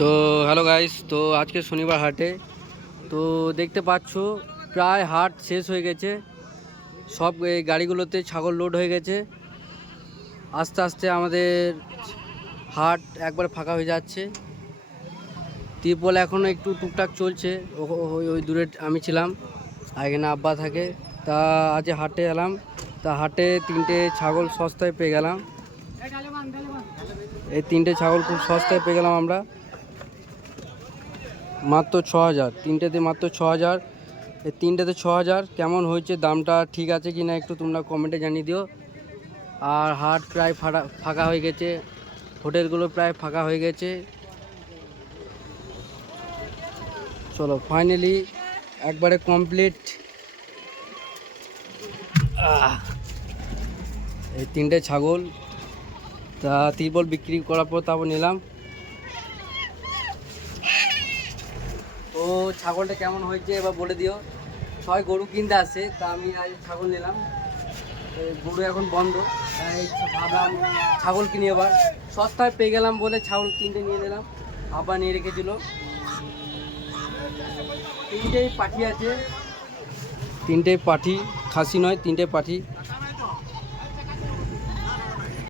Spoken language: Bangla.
তো হ্যালো গাইস, তো আজকে শনিবার হাটে। তো দেখতে পাচ্ছ প্রায় হাট শেষ হয়ে গেছে। সব এই গাড়িগুলোতে ছাগল লোড হয়ে গেছে। আস্তে আস্তে আমাদের হাট একবার ফাঁকা হয়ে যাচ্ছে। তিরপল এখনও একটু টুকটাক চলছে। ওই দূরে আমি ছিলাম, আর এখানে আব্বা থাকে। তা আজ হাটে এলাম, তা হাটে তিনটে ছাগল সস্তায় পেয়ে গেলাম। এই তিনটে ছাগল খুব সস্তায় পেয়ে গেলাম আমরা, মাত্র 6,000। তিনটেতে মাত্র 6,000। এই তিনটেতে 6,000। কেমন হয়েছে, দামটা ঠিক আছে কি না একটু তোমরা কমেন্টে জানিয়ে দিও। আর হাট প্রায় ফাঁকা হয়ে গেছে, হোটেলগুলো প্রায় ফাঁকা হয়ে গেছে। চলো ফাইনালি একবারে কমপ্লিট। এই তিনটে ছাগল তা তিরপল বিক্রি করার পর তারপর নিলাম। তো ছাগলটা কেমন হয়েছে এবার বলে দিও। সবাই গরু কিনতে আসে, তা আমি আজ ছাগল নিলাম। গরু এখন বন্ধ, তাই ভাবলাম ছাগল কিনি। এবার সস্তায় পেয়ে গেলাম বলে ছাগল কিনতে নিয়ে নিলাম। আবার নিয়ে রেখেছিল। তিনটেই পাঠি আছে, তিনটে পাঠি, খাসি নয়, তিনটে পাঠি।